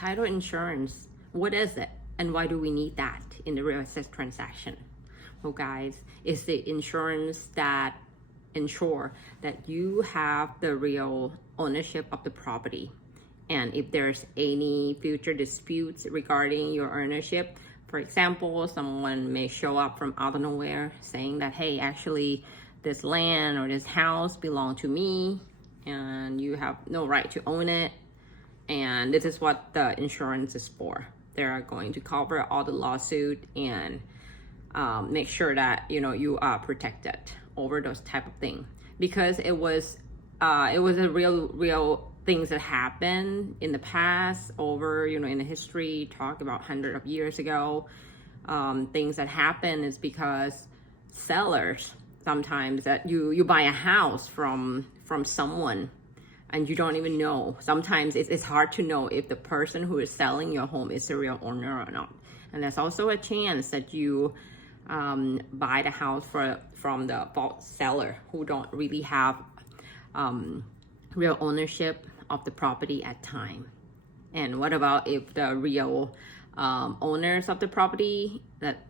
title insurance, what is it? And why do we need that in the real estate transaction? Well, guys, it's the insurance that ensure that you have the real ownership of the property. And if there's any future disputes regarding your ownership, for example, someone may show up from out of nowhere saying that, hey, actually this land or this house belong to me and you have no right to own it. And this is what the insurance is for. They're going to cover all the lawsuit and make sure that you are protected over those type of things, because it was a real things that happened in the past, over in the history, talk about hundreds of years ago. Things that happen is because sellers, sometimes that you buy a house from someone and you don't even know. Sometimes it's hard to know if the person who is selling your home is the real owner or not. And there's also a chance that you buy the house from the false seller who don't really have real ownership of the property at time. And what about if the real owners of the property that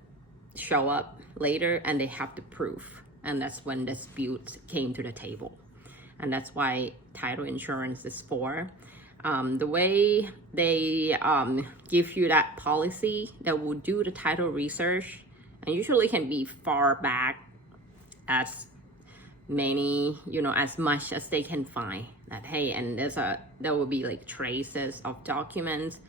show up later and they have the proof? And that's when disputes came to the table. And that's why title insurance is for. The way they give you that policy that will do the title research, and usually can be far back as many, as much as they can find, that hey, and there will be like traces of documents.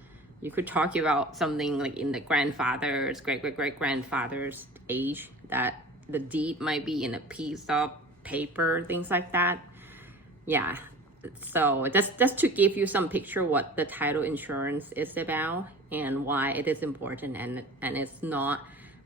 You could talk about something like in the grandfather's, great grandfather's age, that the deed might be in a piece of paper, things like that. Yeah, so just to give you some picture what the title insurance is about and why it is important, and it's not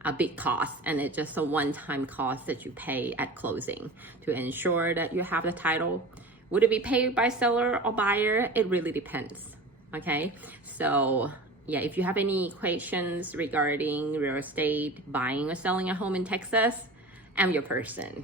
a big cost, and it's just a one-time cost that you pay at closing to ensure that you have the title. Would it be paid by seller or buyer? It really depends. Okay, so yeah, if you have any questions regarding real estate, buying or selling a home in Texas, I'm your person.